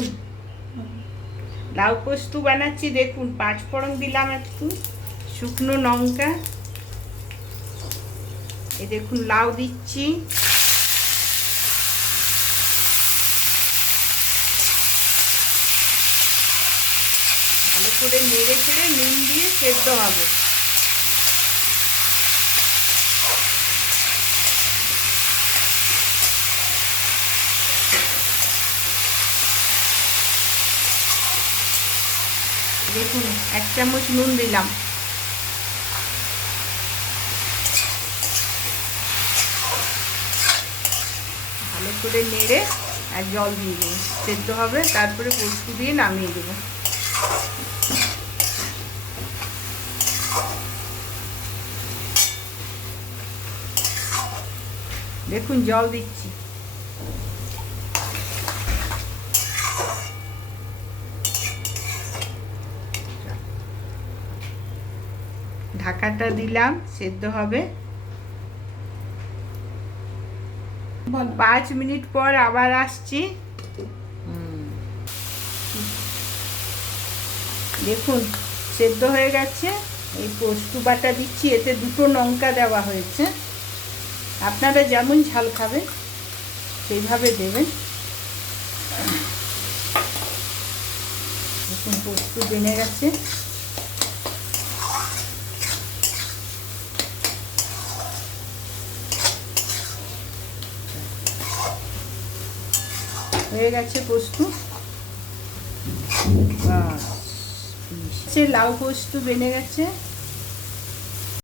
দেখুন লাউ পোস্ত বানাচ্ছি। দেখুন 5 ফোড়ন দিলাম, একটু শুকনো লঙ্কা, এই দেখুন লাউ দিচ্ছি, ভালো করে নেড়ে চেড়ে নুন দিয়ে সেদ্ধ হবে। দেখুন 1 চামচ নুন দিলাম, ভালো করে নেড়ে আর জল দিয়ে দেবো, সেদ্ধ হবে, তারপরে পোস্ত দিয়ে নামিয়ে দেবো। দেখুন জল দিচ্ছি, ঢাকাটা দিলাম, সেদ্ধ হবে। 5 মিনিট পর আবার আসছি। দেখুন সেদ্ধ হয়ে গেছে। এই পোস্ত বাটা দিচ্ছি, এতে 2টো লঙ্কা দেওয়া হয়েছে, আপনারা যেমন ঝাল খাবেন সেইভাবে দেবেন। দেখুন পোস্ত বেনে গেছে, হয়ে গেছে পোস্ত। লাউ পোস্ত বেনে গেছে।